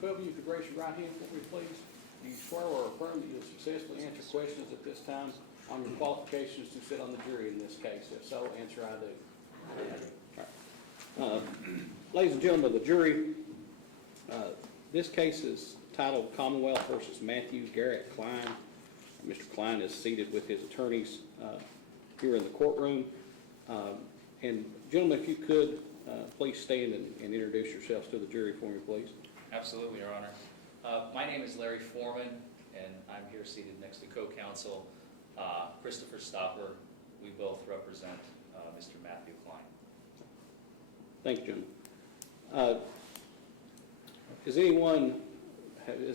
Colby, you could raise your right hand for me, please. Do you swear or affirm that you'll successfully answer questions at this time on your qualifications to sit on the jury in this case? If so, answer I do. All right. Ladies and gentlemen of the jury, this case is titled Commonwealth versus Matthew Garrett Klein. Mr. Klein is seated with his attorneys here in the courtroom. And gentlemen, if you could, please stand and introduce yourselves to the jury for me, please. Absolutely, Your Honor. My name is Larry Forman, and I'm here seated next to co-counsel Christopher Stopper. We both represent Mr. Matthew Klein. Thank you, gentlemen. Has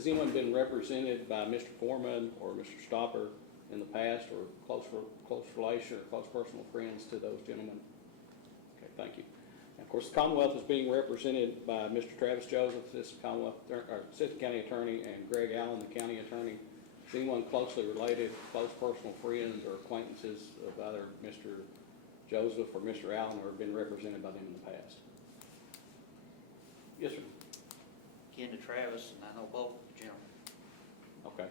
anyone been represented by Mr. Forman or Mr. Stopper in the past, or close relation or close personal friends to those gentlemen? Okay, thank you. And of course, the Commonwealth is being represented by Mr. Travis Joseph, Assistant County Attorney, and Greg Allen, the County Attorney. Is anyone closely related, close personal friends or acquaintances of either Mr. Joseph or Mr. Allen, or have been represented by them in the past? Yes, sir. Ken to Travis, and I know both gentlemen. Okay.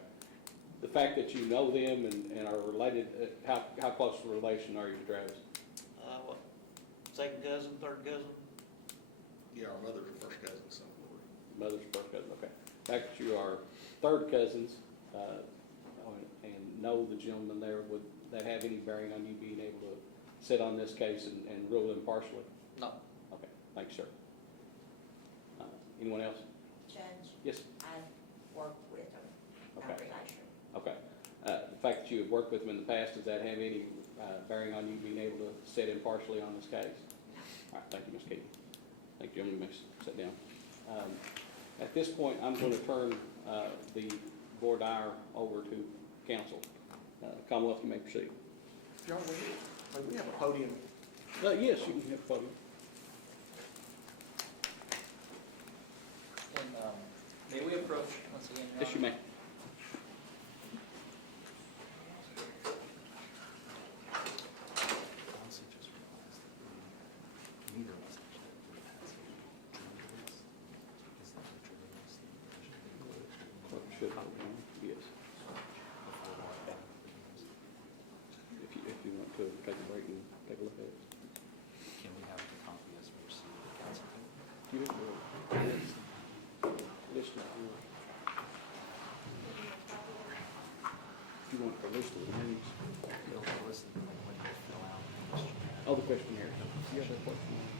The fact that you know them and are related, how close a relation are you to Travis? What, second cousin, third cousin? Yeah, our mother's first cousin, so. Mother's first cousin, okay. The fact that you are third cousins and know the gentleman there, would that have any bearing on you being able to sit on this case and rule impartially? No. Okay, thank you, sir. Anyone else? Judge? Yes. I've worked with them, no Okay. relation. Okay. The fact that you have worked with them in the past, does that have any bearing on you being able to sit impartially on this case? All right, thank you, Ms. Keaton. Thank you, gentlemen. You may sit down. At this point, I'm going to turn the voir dire over to counsel. Commonwealth, you may proceed. John, we have a podium. Yes, you can have a podium. And may we approach once again, Your Yes, you Honor? may. Should hold on. Yes. If you want to take a break and take a look at it. Can we have a copy as we receive the council? You have to listen to yours. If you want a list of the names. They'll listen, like when they fill out the questionnaire. Oh, the questionnaire. You have a questionnaire?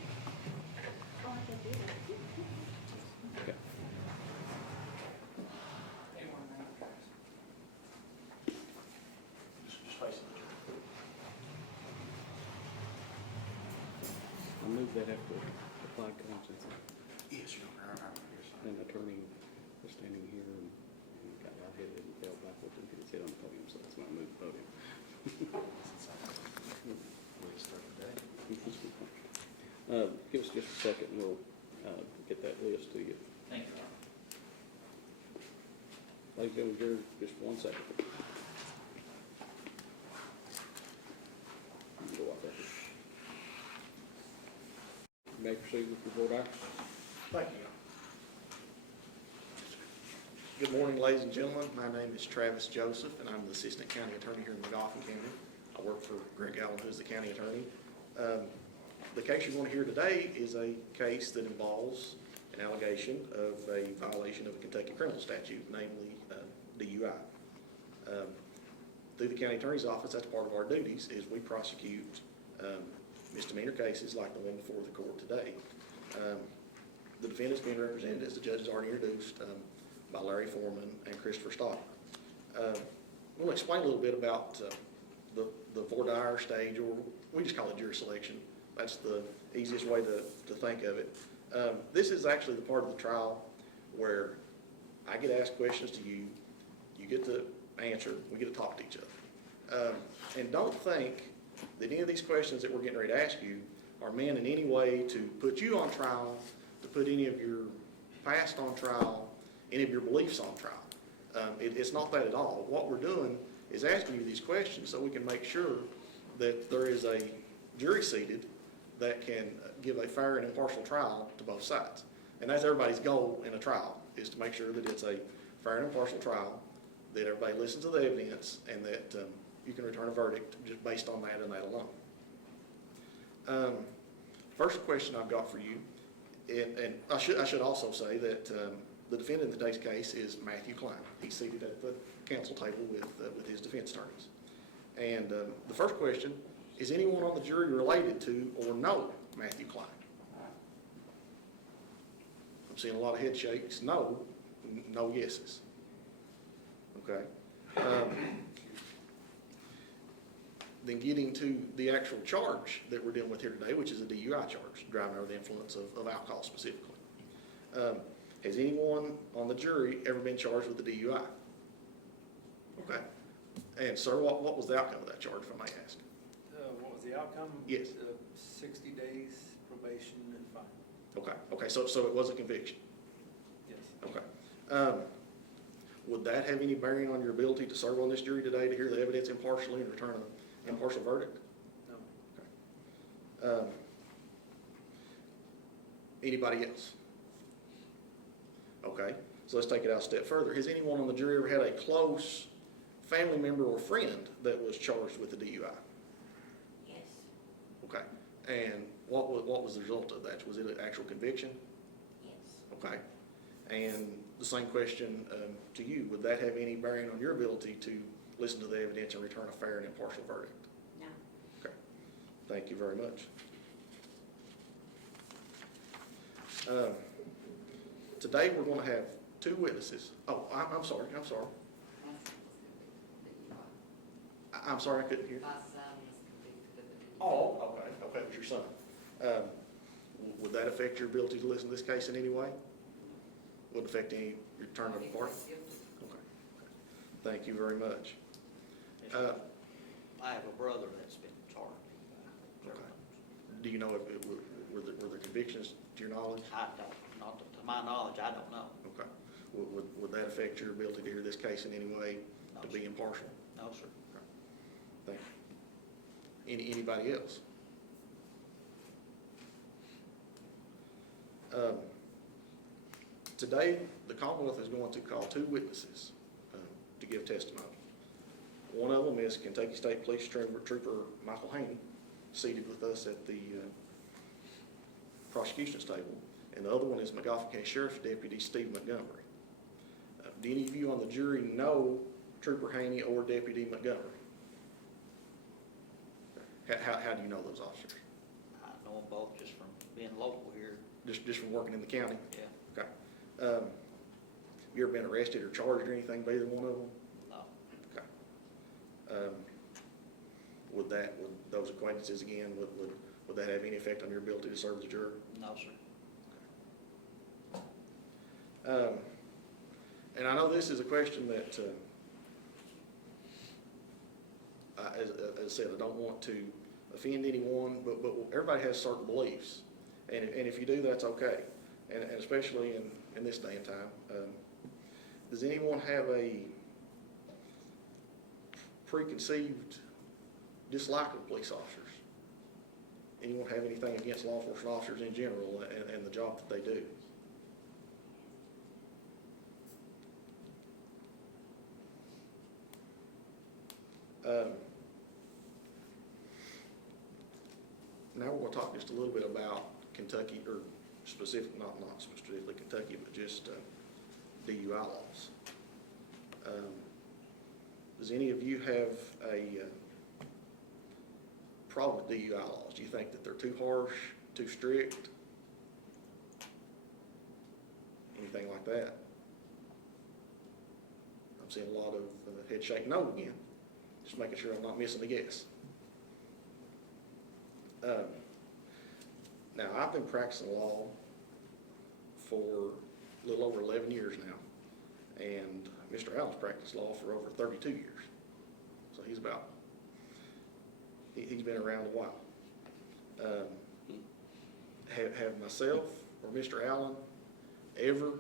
Okay. Just facing the I move that after applied conscience. Yes, Your Honor. An attorney was standing here and got lightheaded and fell backwards and hit his head on the podium, so that's why I moved the podium. Will you start the day? Give us just a second and we'll get that list to you. Thank you, Your Honor. Ladies and gentlemen, just 1 second. You can go out there. You may proceed with your voir dire. Thank you. Good morning, ladies and gentlemen. My name is Travis Joseph, and I'm the Assistant County Attorney here in Magoffin County. I work for Greg Allen, who's the County Attorney. The case you're going to hear today is a case that involves an allegation of a violation of a Kentucky criminal statute, namely DUI. Through the County Attorney's Office, that's part of our duties, is we prosecute misdemeanor cases like the one before the court today. The defendant's being represented, as the judge has already introduced, by Larry Forman and Christopher Stopper. I'm going to explain a little bit about the voir dire stage, or we just call it jury selection. That's the easiest way to think of it. This is actually the part of the trial where I get asked questions to you, you get to answer, we get to talk to each other. And don't think that any of these questions that we're getting ready to ask you are meant in any way to put you on trial, to put any of your past on trial, any of your beliefs on trial. It's not that at all. What we're doing is asking you these questions so we can make sure that there is a jury seated that can give a fair and impartial trial to both sides. And that's everybody's goal in a trial, is to make sure that it's a fair and impartial trial, that everybody listens to the evidence, and that you can return a verdict just based on that and that alone. First question I've got for you, and I should also say that the defendant in today's case is Matthew Klein. He's seated at the counsel table with his defense attorneys. And the first question, is anyone on the jury related to or know Matthew Klein? I'm seeing a lot of head shakes. No, no yeses. Okay. Then getting to the actual charge that we're dealing with here today, which is a DUI charge, driving under the influence of alcohol specifically. Has anyone on the jury ever been charged with a DUI? Okay. And sir, what was the outcome of that charge, if I may ask? What was the outcome? Yes. 60 days probation and fine. Okay, so it was a conviction. Yes. Okay. Would that have any bearing on your ability to serve on this jury today, to hear the evidence impartially and return an impartial verdict? No. Anybody else? Okay, so let's take it out a step further. Has anyone on the jury ever had a close family member or friend that was charged with a DUI? Yes. Okay, and what was the result of that? Was it an actual conviction? Yes. Okay, and the same question to you, would that have any bearing on your ability to listen to the evidence and return a fair and impartial verdict? No. Okay, thank you very much. Today we're going to have two witnesses. Oh, I'm sorry. I'm sorry, I couldn't hear. My son was convicted of a DUI. Oh, okay, it was your son. Would that affect your ability to listen to this case in any way? Would it affect any return of the party? Okay, thank you very much. I have a brother that's been charged. Okay. Do you know if were there convictions to your knowledge? I don't, not to my knowledge, I don't know. Okay. Would that affect your ability to hear this case in any way, to be impartial? No, sir. Thank you. Anybody else? Today, the Commonwealth is going to call two witnesses to give testimony. One of them is Kentucky State Police Trooper Michael Haney, seated with us at the prosecution's table, and the other one is Magoffin County Sheriff's Deputy Steve Montgomery. Do any of you on the jury know Trooper Haney or Deputy Montgomery? How do you know those officers? I know them both just from being local here. Just from working in the county? Yeah. Okay. You ever been arrested or charged or anything by either one of them? No. Okay. Would those acquaintances again, would that have any effect on your ability to serve as a juror? No, sir. And I know this is a question that, as I said, I don't want to offend anyone, but everybody has certain beliefs. And if you do, that's okay. And especially in this day and time. Does anyone have a preconceived dislike of police officers? Anyone have anything against law enforcement officers in general and the job that they do? Now we're going to talk just a little bit about Kentucky, or not specifically Kentucky, but just DUI laws. Does any of you have a problem with DUI laws? Do you think that they're too harsh, too strict? Anything like that? I'm seeing a lot of head shake no again. Just making sure I'm not missing a guess. Now, I've been practicing law for a little over 11 years now, and Mr. Allen's practiced law for over 32 years. So he's been around a while. Have myself or Mr. Allen ever,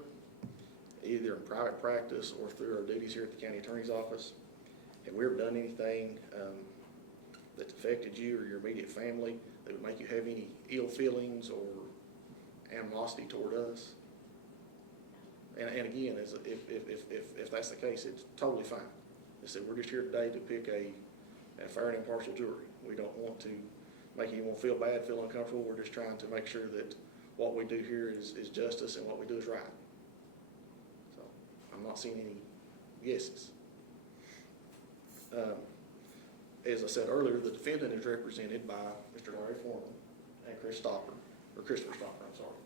either in private practice or through our duties here at the county attorney's office, have we ever done anything that's affected you or your immediate family that would make you have any ill feelings or animosity toward us? And again, if that's the case, it's totally fine. They said, we're just here today to pick a fair and impartial jury. We don't want to make anyone feel bad, feel uncomfortable. We're just trying to make sure that what we do here is justice and what we do is right. So I'm not seeing any yeses. As I said earlier, the defendant is represented by Mr. Larry Forman and Christopher Stopper, I'm sorry.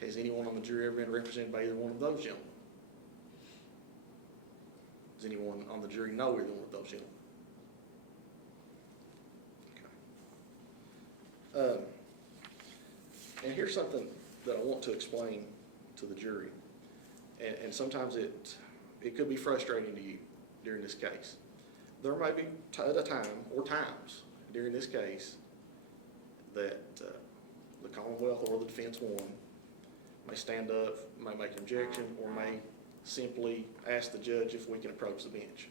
Has anyone on the jury ever been represented by either one of those gentlemen? Does anyone on the jury know either one of those gentlemen? Okay. And here's something that I want to explain to the jury, and sometimes it could be frustrating to you during this case. There may be a time or times during this case that the Commonwealth or the defense one may stand up, may make an objection, or may simply ask the judge if we can approach the bench.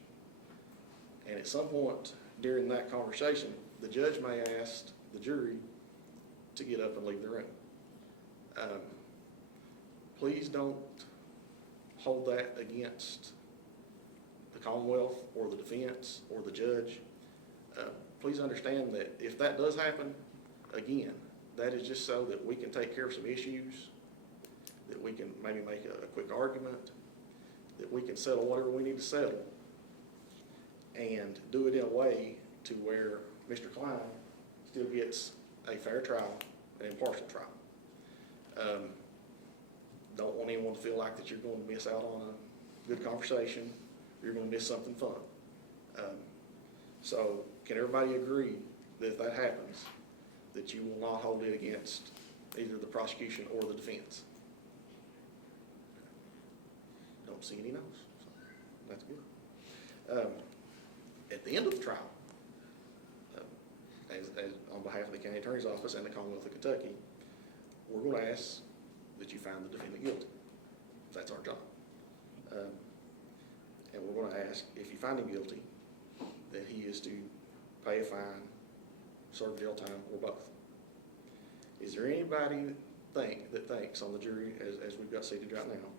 And at some point during that conversation, the judge may ask the jury to get up and leave the room. Please don't hold that against the Commonwealth or the defense or the judge. Please understand that if that does happen, again, that is just so that we can take care of some issues, that we can maybe make a quick argument, that we can settle whatever we need to settle, and do it in a way to where Mr. Klein still gets a fair trial, an impartial trial. Don't want anyone to feel like that you're going to miss out on a good conversation, or you're going to miss something fun. So can everybody agree that if that happens, that you will not hold it against either the prosecution or the defense? Don't see any no's, so that's good. At the end of the trial, as on behalf of the County Attorney's Office and the Commonwealth of Kentucky, we're going to ask that you find the defendant guilty. That's our job. And we're going to ask, if you find him guilty, that he is to pay a fine, serve jail time, or both. Is there anybody that thinks on the jury, as we've got seated right now,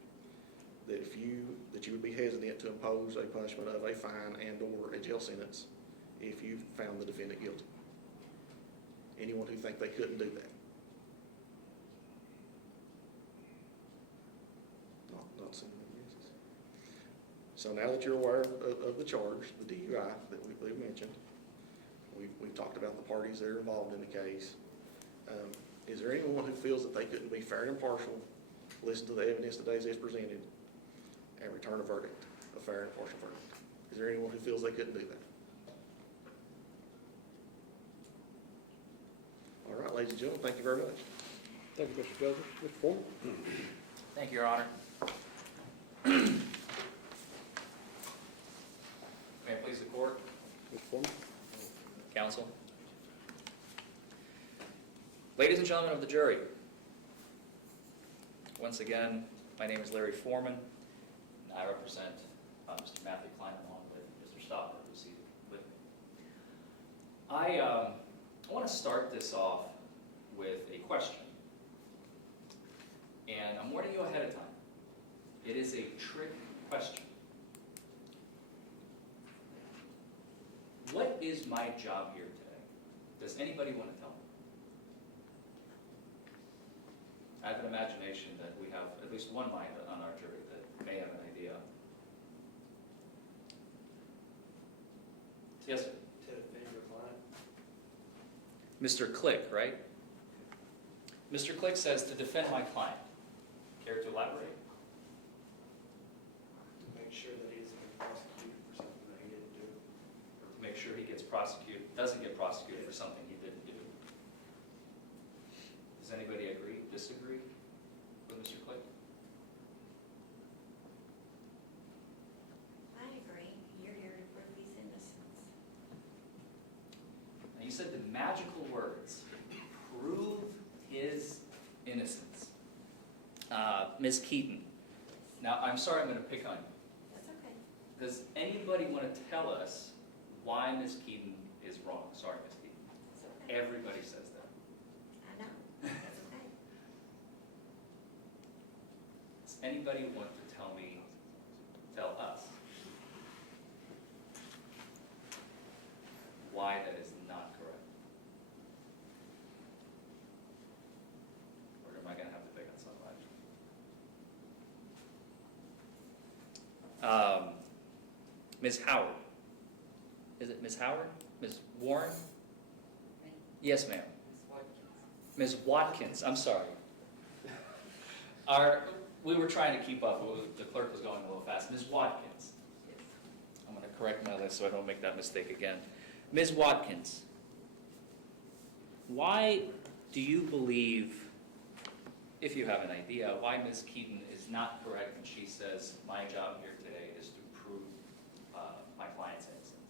that you would be hesitant to impose a punishment of a fine and/or a jail sentence if you found the defendant guilty? Anyone who think they couldn't do that? Not seeing any yeses. So now that you're aware of the charge, the DUI that we've mentioned, we've talked about the parties that are involved in the case. Is there anyone who feels that they couldn't be fair and impartial, listen to the evidence today as it's presented, and return a verdict, a fair and impartial verdict? Is there anyone who feels they couldn't do that? All right, ladies and gentlemen, thank you very much. Thank you, Mr. Joseph. Mr. Foreman? Thank you, Your Honor. May it please the court, Mr. Foreman? counsel. Ladies and gentlemen of the jury, once again, my name is Larry Forman, and I represent Mr. Matthew Klein along with Mr. Stopper, who's seated with me. I want to start this off with a question, and I'm warning you ahead of time. It is a trick question. What is my job here today? Does anybody want to tell me? I have an imagination that we have at least one mind on our jury that may have an idea. Yes, sir? To defend your client. Mr. Click, right? Mr. Click says to defend my client. Care to elaborate? To make sure that he's been prosecuted for something that he didn't do. To make sure he doesn't get prosecuted for something he didn't do. Does anybody agree, disagree with Mr. Click? I agree. You're here to prove his innocence. Now you said the magical words, prove his innocence. Ms. Keaton, now I'm sorry I'm going to pick on you. That's okay. Does anybody want to tell us why Ms. Keaton is wrong? Sorry, Ms. Keaton. That's okay. Everybody says that. I know. That's okay. anybody want to tell us why that is not correct? Or am I gonna have to pick on somebody? Ms. Howard. Is it Ms. Howard? Ms. Warren? Yes, ma'am. Ms. Watkins. Ms. Watkins, I'm sorry. We were trying to keep up, the clerk was going a little fast. Ms. Watkins. Yes. I'm going to correct my list so I don't make that mistake again. Ms. Watkins, why do you believe, if you have an idea, why Ms. Keaton is not correct when she says, my job here today is to prove my client's innocence?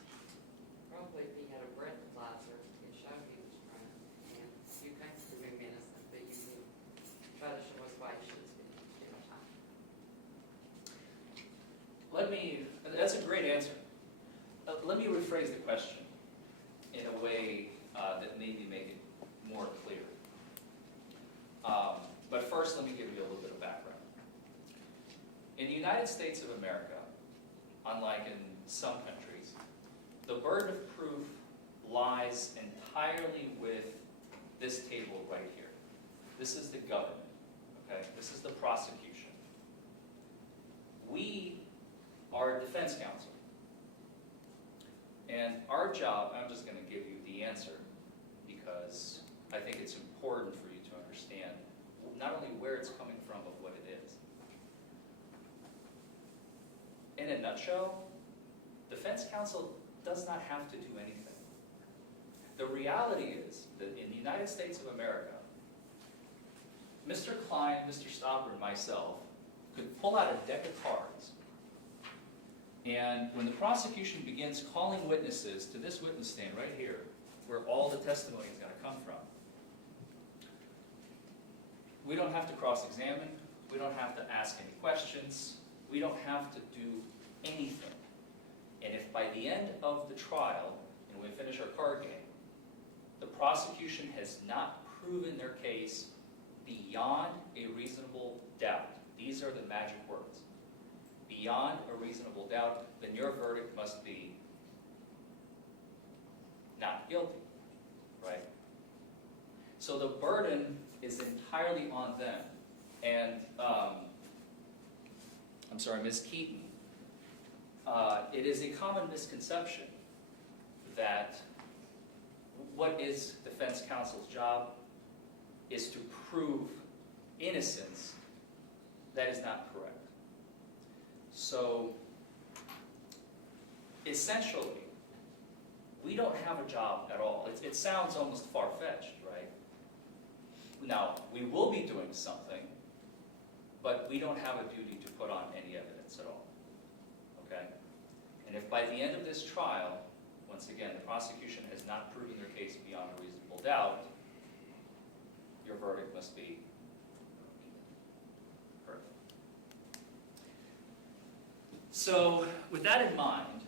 Probably if he had a breathalyzer, it showed he was trying, and you can't prove him innocent, but you can try to show us why he should have been jail time. That's a great answer. Let me rephrase the question in a way that maybe make it more clear. But first, let me give you a little bit of background. In the United States of America, unlike in some countries, the burden of proof lies entirely with this table right here. This is the government, okay? This is the prosecution. We are a defense counsel. And our job, I'm just going to give you the answer because I think it's important for you to understand not only where it's coming from, but what it is. In a nutshell, defense counsel does not have to do anything. The reality is that in the United States of America, Mr. Klein, Mr. Stopper, and myself could pull out a deck of cards, and when the prosecution begins calling witnesses to this witness stand right here, where all the testimony is going to come from, we don't have to cross-examine, we don't have to ask any questions, we don't have to do anything. And if by the end of the trial, and we finish our card game, the prosecution has not proven their case beyond a reasonable doubt, these are the magic words, beyond a reasonable doubt, then your verdict must be not guilty, right? So the burden is entirely on them. And, I'm sorry, Ms. Keaton, it is a common misconception that what is defense counsel's job is to prove innocence. That is not correct. So, essentially, we don't have a job at all. It sounds almost far-fetched, right? Now, we will be doing something, but we don't have a duty to put on any evidence at all, okay? And if by the end of this trial, once again, the prosecution has not proven their case beyond a reasonable doubt, your verdict must be heard. So, with that in mind,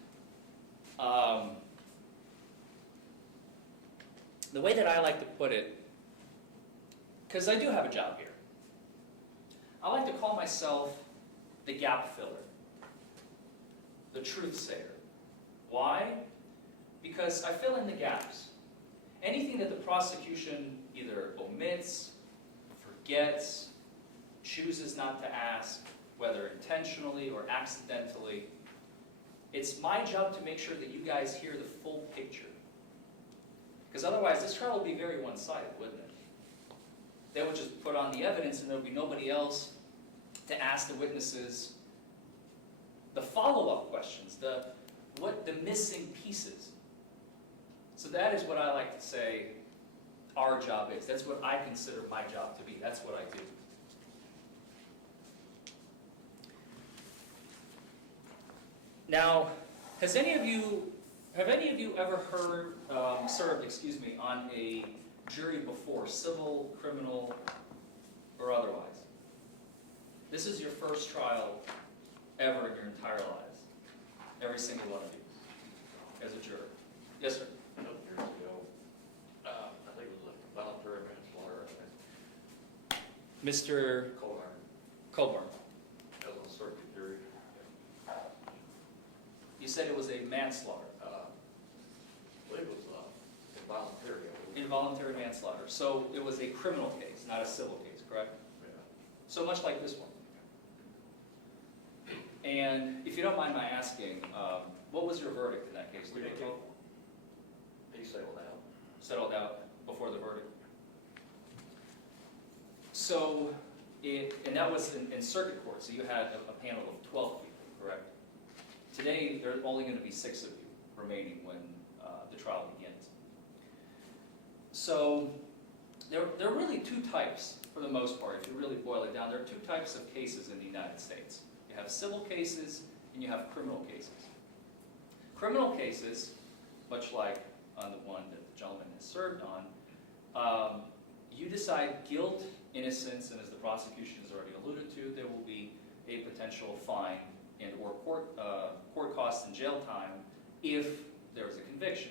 the way that I like to put it, because I do have a job here, I like to call myself the gap filler, the truth sayer. Why? Because I fill in the gaps. Anything that the prosecution either omits, forgets, chooses not to ask, whether intentionally or accidentally, it's my job to make sure that you guys hear the full picture. Because otherwise, this trial would be very one-sided, wouldn't it? They would just put on the evidence and there would be nobody else to ask the witnesses the follow-up questions, the missing pieces. So that is what I like to say our job is. That's what I consider my job to be. That's what I do. Now, have any of you ever served on a jury before, civil, criminal, or otherwise? This is your first trial ever in your entire lives. Every single one of you, as a juror. Yes, sir? Years ago, I think it was a voluntary manslaughter, Mr. Colburn. Coburn. You said it was a manslaughter, I believe it was involuntary. I believe. involuntary manslaughter. So it was a criminal case, not a civil case, correct? Yeah. So much like this one. And if you don't mind my asking, what was your verdict in that case? Do We you didn't recall? He settled out. Settled out before the verdict. So, and that was in circuit court, so you had a panel of 12 people, correct? Today, there are only going to be 6 of you remaining when the trial begins. So, there are really 2 types, for the most part, if you really boil it down. There are 2 types of cases in the United States. You have civil cases, and you have criminal cases. Criminal cases, much like on the one that the gentleman has served on, you decide guilt, innocence, and as the prosecution has already alluded to, there will be a potential fine and or court costs and jail time if there is a conviction.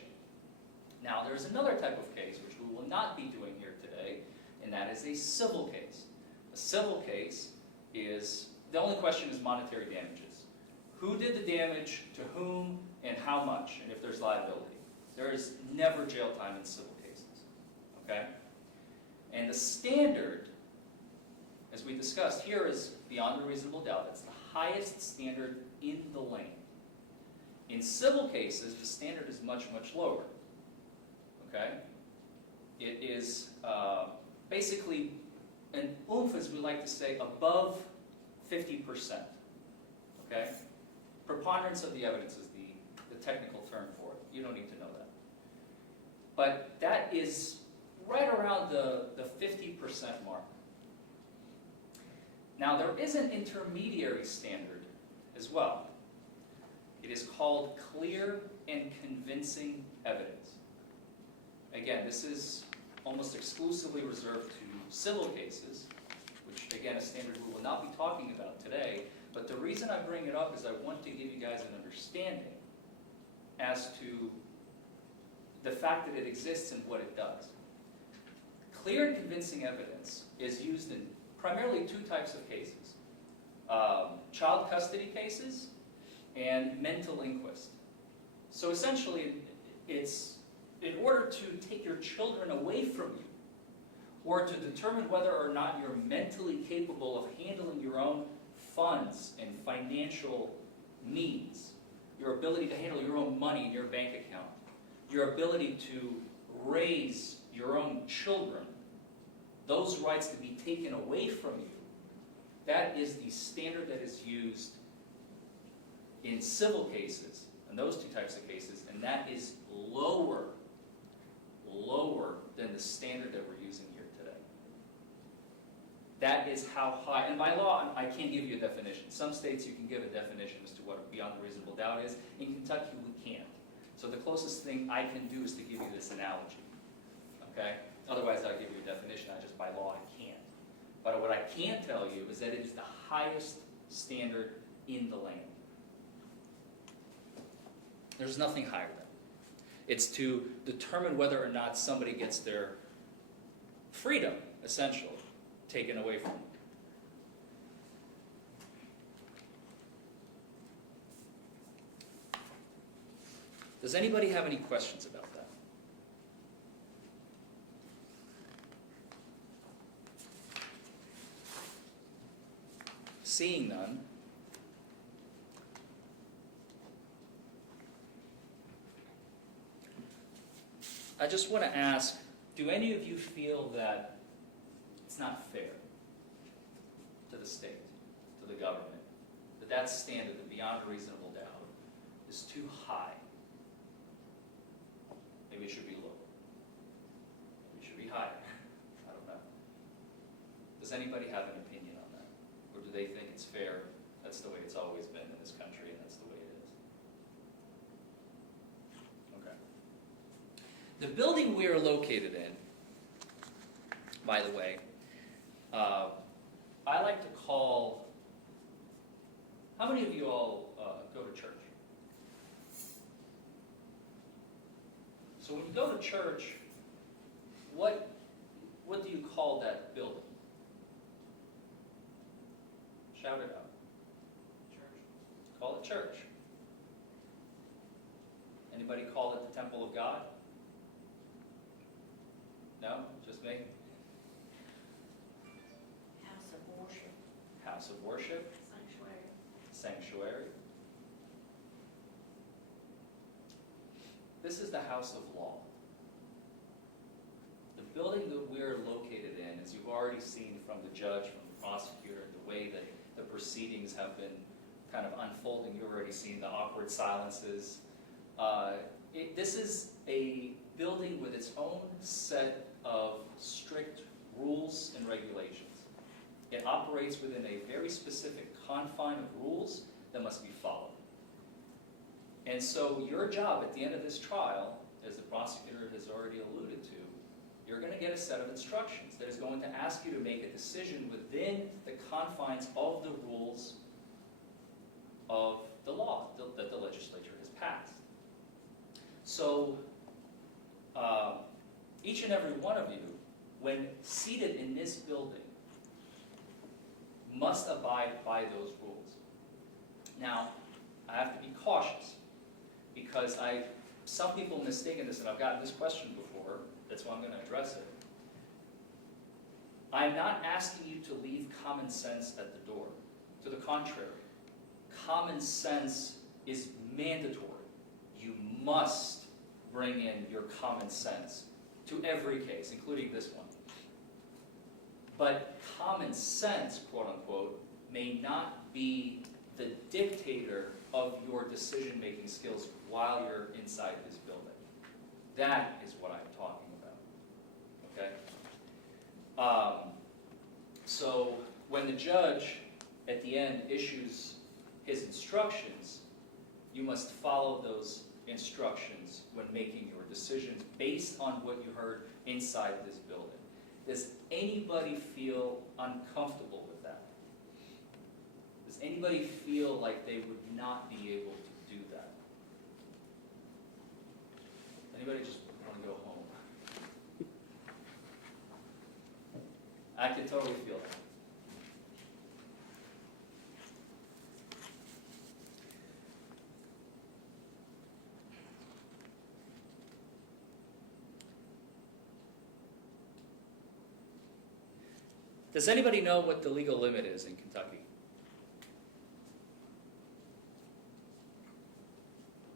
Now, there's another type of case, which we will not be doing here today, and that is a civil case. A civil case is, the only question is monetary damages. Who did the damage, to whom, and how much, and if there's liability. There is never jail time in civil cases, okay? And the standard, as we discussed here, is beyond a reasonable doubt. It's the highest standard in the land. In civil cases, the standard is much, much lower, okay? It is basically an oomph, as we like to say, above 50%, okay? Preponderance of the evidence is the technical term for it. You don't need to know that. But that is right around the 50% mark. Now, there is an intermediary standard as well. It is called clear and convincing evidence. Again, this is almost exclusively reserved to civil cases, which, again, a standard we will not be talking about today. But the reason I bring it up is I want to give you guys an understanding as to the fact that it exists and what it does. Clear and convincing evidence is used in primarily 2 types of cases. Child custody cases and mental inquest. So essentially, it's in order to take your children away from you, or to determine whether or not you're mentally capable of handling your own funds and financial needs, your ability to handle your own money in your bank account, your ability to raise your own children, those rights to be taken away from you, that is the standard that is used in civil cases, in those 2 types of cases, and that is lower than the standard that we're using here today. That is how high, and by law, I can't give you a definition. Some states you can give a definition as to what beyond a reasonable doubt is. In Kentucky, we can't. So the closest thing I can do is to give you this analogy, okay? Otherwise, I'll give you a definition. Just by law, I can't. But what I can tell you is that it is the highest standard in the land. There's nothing higher than it. It's to determine whether or not somebody gets their freedom, essentially, taken away from them. Does anybody have any questions about that? Seeing none, I just want to ask, do any of you feel that it's not fair to the state, to the government, that standard, the beyond a reasonable doubt, is too high? Maybe it should be lower. Maybe it should be higher. I don't know. Does anybody have an opinion on that? Or do they think it's fair? That's the way it's always been in this country, and that's the way it is. Okay. The building we are located in, by the way, I like to call, how many of you all go to church? So when you go to church, what do you call that building? Shout it out. Church. Call it church. Anybody call it the temple of God? No? Just me? House of worship. House of worship, Sanctuary. sanctuary. This is the house of law. The building that we're located in, as you've already seen from the judge, from the prosecutor, the way that the proceedings have been kind of unfolding, you've already seen the awkward silences. This is a building with its own set of strict rules and regulations. It operates within a very specific confine of rules that must be followed. And so your job at the end of this trial, as the prosecutor has already alluded to, you're going to get a set of instructions that is going to ask you to make a decision within the confines of the rules of the law that the legislature has passed. So each and every one of you, when seated in this building, must abide by those rules. Now, I have to be cautious because some people mistaken this, and I've gotten this question before, that's why I'm going to address it. I'm not asking you to leave common sense at the door. To the contrary, common sense is mandatory. You must bring in your common sense to every case, including this one. But common sense, quote unquote, may not be the dictator of your decision-making skills while you're inside this building. That is what I'm talking about, okay? So when the judge at the end issues his instructions, you must follow those instructions when making your decisions based on what you heard inside this building. Does anybody feel uncomfortable with that? Does anybody feel like they would not be able to do that? Anybody just want to go home? I can totally feel that. Does anybody know what the legal limit is in Kentucky?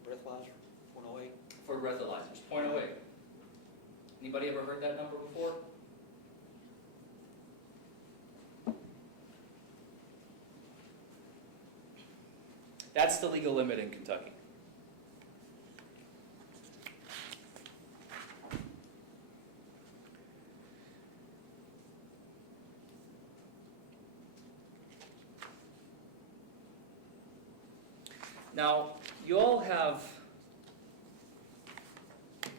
Breathalyzer, 108. For breathalyzers, 0.08. Anybody ever heard that number before? That's the legal limit in Kentucky. Now, you all have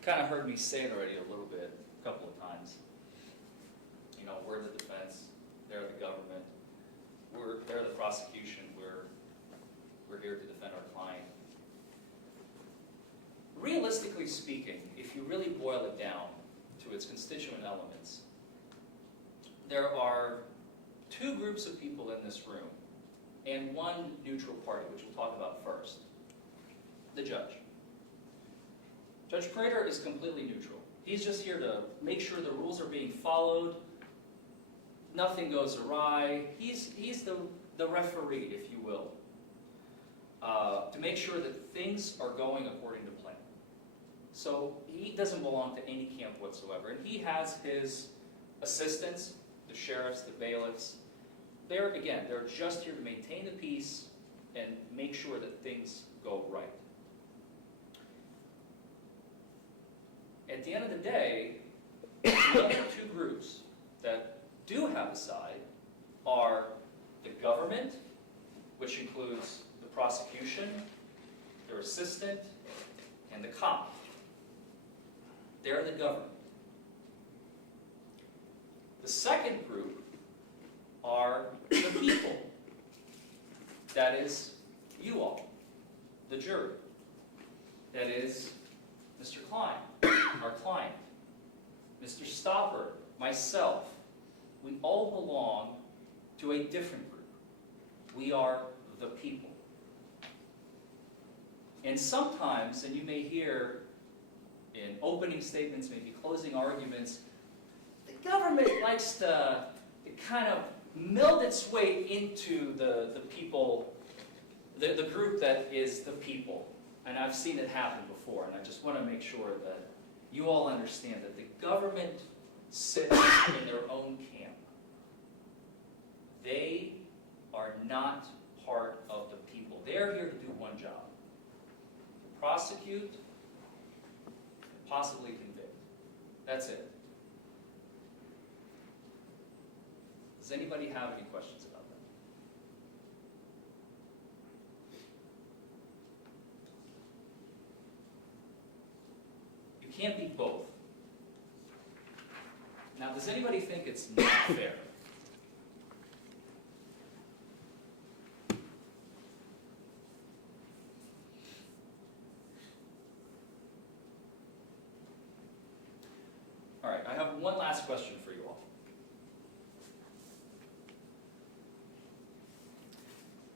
kind of heard me say it already a little bit, a couple of times. You know, we're the defense, they're the government, they're the prosecution, we're here to defend our client. Realistically speaking, if you really boil it down to its constituent elements, there are two groups of people in this room and one neutral party, which we'll talk about first, the judge. Judge Prater is completely neutral. He's just here to make sure the rules are being followed, nothing goes awry. He's the referee, if you will, to make sure that things are going according to plan. So he doesn't belong to any camp whatsoever, and he has his assistants, the sheriffs, the bailiffs. They're just here to maintain the peace and make sure that things go right. At the end of the day, the other two groups that do have a side are the government, which includes the prosecution, their assistant, and the cop. They're the government. The second group are the people. That is you all, the jury. That is Mr. Klein, our client, Mr. Stopper, myself. We all belong to a different group. We are the people. And sometimes, and you may hear in opening statements, maybe closing arguments, the government likes to kind of meld its way into the people, the group that is the people. And I've seen it happen before, and I just want to make sure that you all understand that the government sits in their own camp. They are not part of the people. They are here to do one job: prosecute, possibly convict. That's it. Does anybody have any questions about that? You can't be both. Now, does anybody think it's not fair? All right, I have one last question for you all.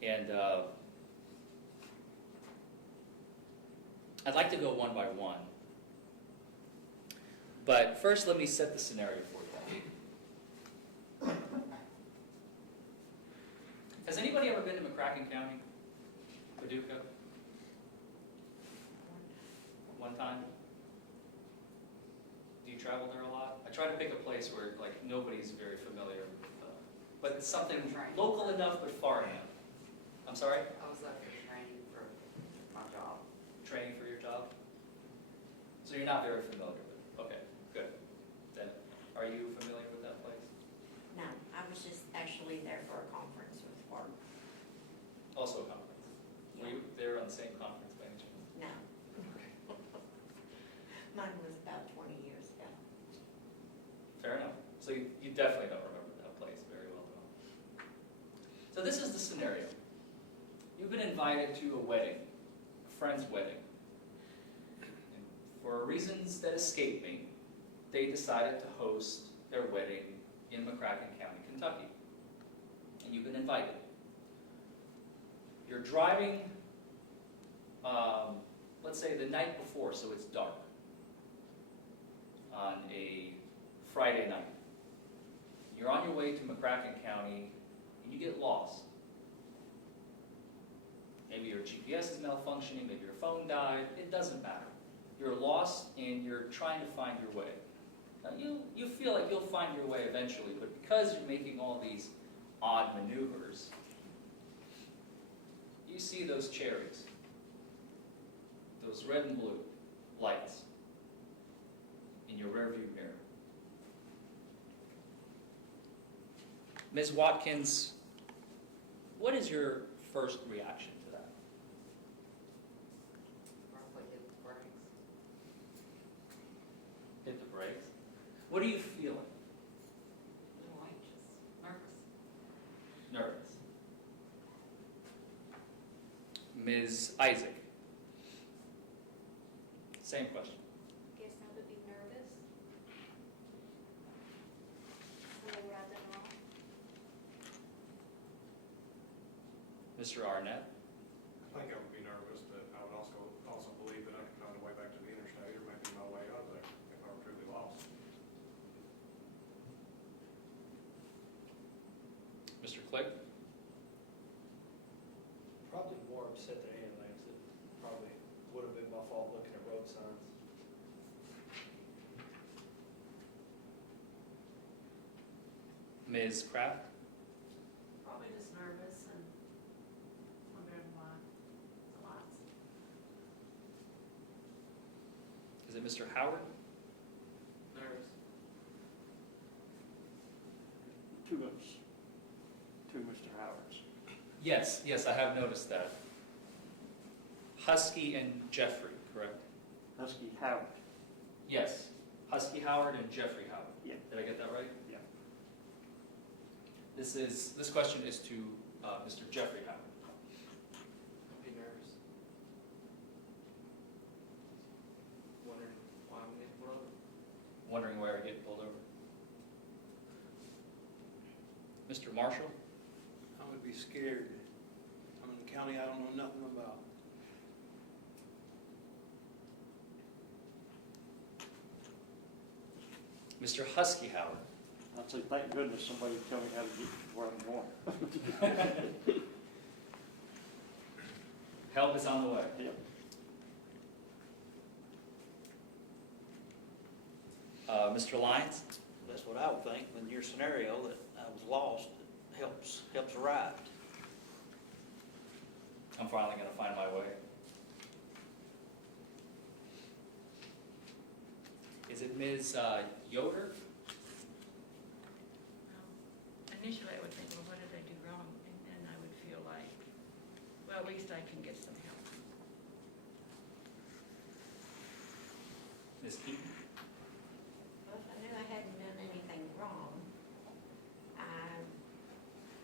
And I'd like to go one by one. But first, let me set the scenario for you. Has anybody ever been to McCracken County? Paducah? One time? Do you travel there a lot? I try to pick a place where like nobody's very familiar with, but it's something local enough but far enough. I'm sorry? I was up here training for my job. Training for your job? So you're not very familiar with it? Okay, good. Then, are you familiar with that place? No, I was just actually there for a conference with Voir. Also a conference? Were you there on the same conference by any chance? No. Mine was about 20 years ago. Fair enough. So you definitely don't remember that place very well, though. So this is the scenario. You've been invited to a wedding, a friend's wedding. And for reasons that escape me, they decided to host their wedding in McCracken County, Kentucky. And you've been invited. You're driving, let's say the night before, so it's dark, on a Friday night. You're on your way to McCracken County, and you get lost. Maybe your GPS is malfunctioning, maybe your phone died, it doesn't matter. You're lost and you're trying to find your way. Now you feel like you'll find your way eventually, but because you're making all these odd maneuvers, you see those cherries, those red and blue lights in your rearview mirror. Ms. Watkins, what is your first reaction to that? Probably hit the brakes. Hit the brakes? What are you feeling? A little anxious, nervous. Nervous. Ms. Isaac, same question. Guess I would be nervous. Wonder what I've done wrong. Mr. Arnett? I think I would be nervous, but I would also believe that I could find a way back to the interstate or maybe my way out of there if I were truly lost. Mr. Click? Probably more upset than anything. It probably would have been my fault looking at road signs. Ms. Kraft? Probably just nervous and wondering why the lights. Is it Mr. Howard? Nervous. Two Mr. Howards. Yes, I have noticed that. Husky and Jeffrey, correct? Husky Howard. Yes, Husky Howard and Jeffrey Howard. Yeah. Did I get that right? Yeah. This question is to Mr. Jeffrey Howard. I'd be nervous. Wondering why I'm getting pulled over. Wondering where I get pulled over. Mr. Marshall? I would be scared. I'm in a county I don't know nothing about. Mr. Husky Howard. I'd say, thank goodness somebody tell me how to get to where I'm going. Help is on the way. Yep. Mr. Lyons? That's what I would think, in your scenario, that I was lost, it helps a ride. I'm finally going to find my way. Is it Ms. Yoder? Initially, I would think, well, what did I do wrong? And then I would feel like, well, at least I can get some help. Ms. Keaton? Well, if I knew I hadn't done anything wrong, I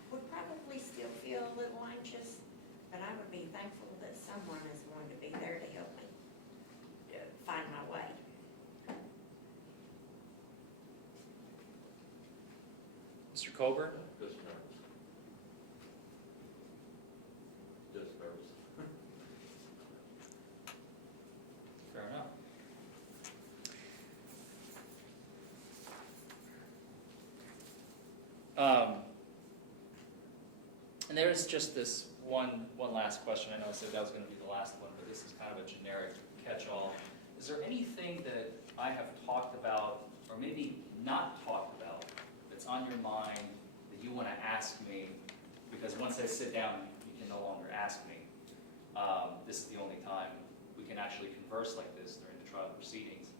would probably still feel a little anxious, but I would be thankful that someone is going to be there to help me find my way. Mr. Coburn? Just nervous. Just nervous. Fair enough. And there's just this one last question. I know I said that was going to be the last one, but this is kind of a generic catch-all. Is there anything that I have talked about, or maybe not talked about, that's on your mind that you want to ask me? Because once I sit down, you can no longer ask me. This is the only time we can actually converse like this during the trial proceedings.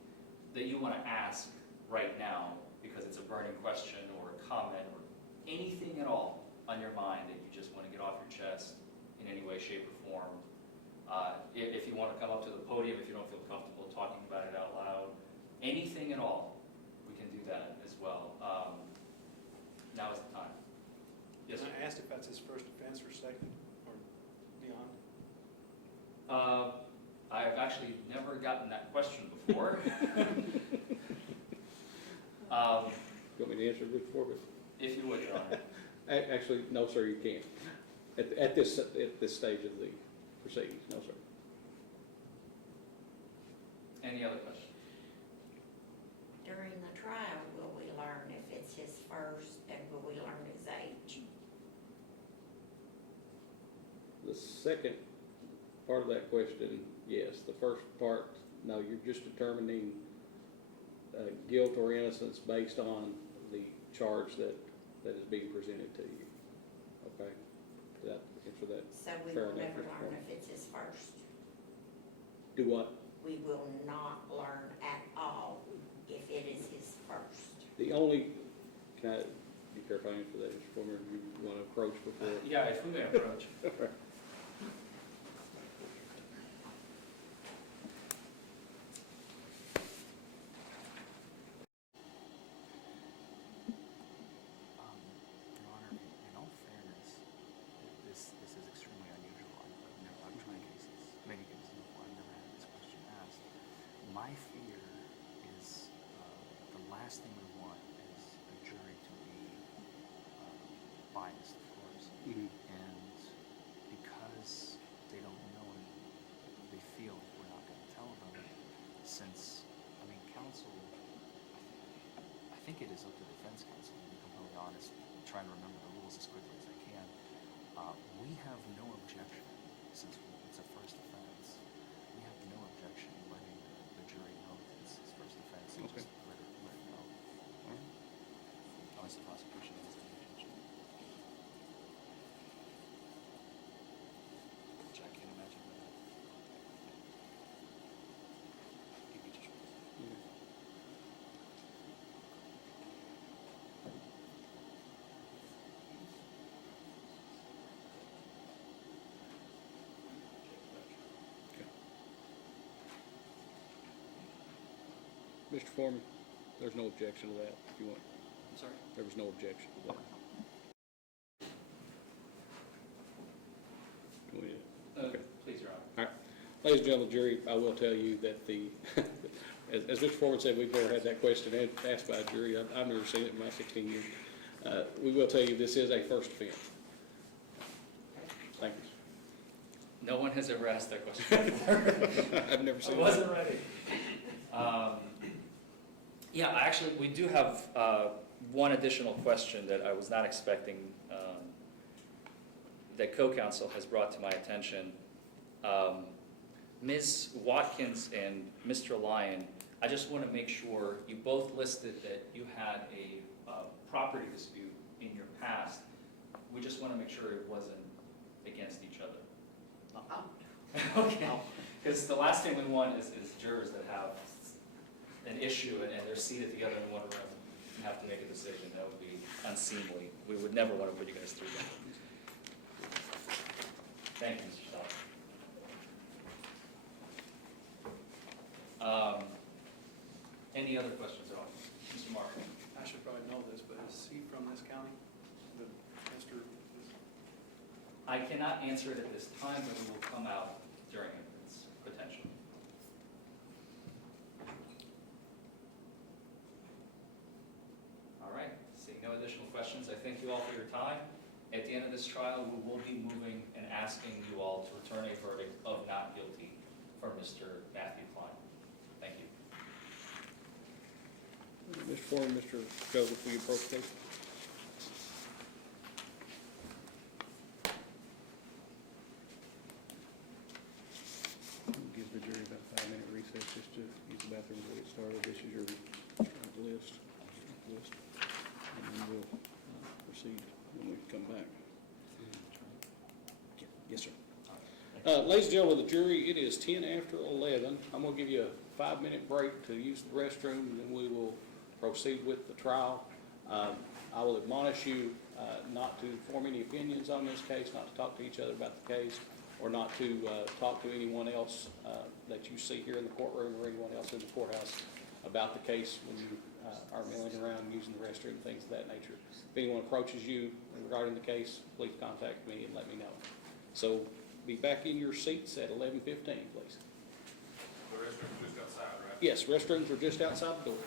That you want to ask right now, because it's a burning question or a comment or anything at all on your mind that you just want to get off your chest in any way, shape, or form. If you want to come up to the podium, if you don't feel comfortable talking about it out loud, anything at all, we can do that as well. Now is the time. Yes, sir. I asked if that's his first offense or second, or beyond. I've actually never gotten that question before. You want me to answer it before? If you would, Your Honor. Actually, no, sir, you can't. At this stage of the proceedings, no, sir. Any other questions? During the trial, will we learn if it's his first, and will we learn his age? The second part of that question, yes. The first part, no, you're just determining guilt or innocence based on the charge that is being presented to you. Okay? Did that answer that? So we Fair will enough, never Mr. learn Foreman. if it's his first. Do what? We will not learn at all if it is his first. The only, can I be careful I answer that, Mr. Foreman? You want to approach before? Yeah, if we may approach. Your Honor, in all fairness, this is extremely unusual. I've tried many cases before. I've never had this question asked. My fear is the last thing we want is a jury to be biased, of course. Mhm. And because they don't know and they feel like we're not going to tell them, since, I mean, counsel, I think it is up to the defense counsel, to be completely honest, trying to remember the rules as quickly as I can. We have no objection, since it's a first offense, we have no objection letting the jury know that it's his first offense and Okay. just let it go. Unless the prosecution has any objection. Which I can't imagine that. Give me just Mr. Foreman, there's no objection to that, if you want. I'm sorry? There was no objection to that. Go ahead. Okay. Please, Your Honor. All right. Ladies and gentlemen, jury, I will tell you that the, as Mr. Foreman said, we've never had that question asked by a jury. I've never seen it in my 16 years. We will tell you this is a first offense. Thank you. No one has ever asked that question before. I've never I seen wasn't ready. Yeah, actually, we do have one additional question that I was not expecting, that co-counsel has brought to my attention. Ms. Watkins and Mr. Lyon, I just want to make sure, you both listed that you had a property dispute in your past. We just want to make sure it wasn't against each other. Okay, because the last thing we want is jurors that have an issue and they're seated together in one room and have to make a decision. That would be unseemly. We would never want to put you guys through that. Thank you, Mr. Staub. Any other questions at all? Mr. Mark? I should probably know this, but is he from this county? I cannot answer it at this time, but it will come out during its potential. All right, seeing no additional questions, I thank you all for your time. At the end of this trial, we will be moving and asking you all to return a verdict of not guilty for Mr. Matthew Klein. Thank you. Mr. Foreman, Mr. Joseph, will you approach the case? Give the jury about a 5-minute recess just to use the bathroom to get started. This is your list, and then we'll proceed when we come back. Yes, sir. Ladies and gentlemen of the jury, it is 10 after 11. I'm going to give you a 5-minute break to use the restroom, and then we will proceed with the trial. I will admonish you not to form any opinions on this case, not to talk to each other about the case, or not to talk to anyone else that you see here in the courtroom or anyone else in the courthouse about the case when you are milling around using the restroom, things of that nature. If anyone approaches you regarding the case, please contact me and let me know. So be back in your seats at 11:15, please. The restroom's just outside, right? Yes, restrooms are just outside the door.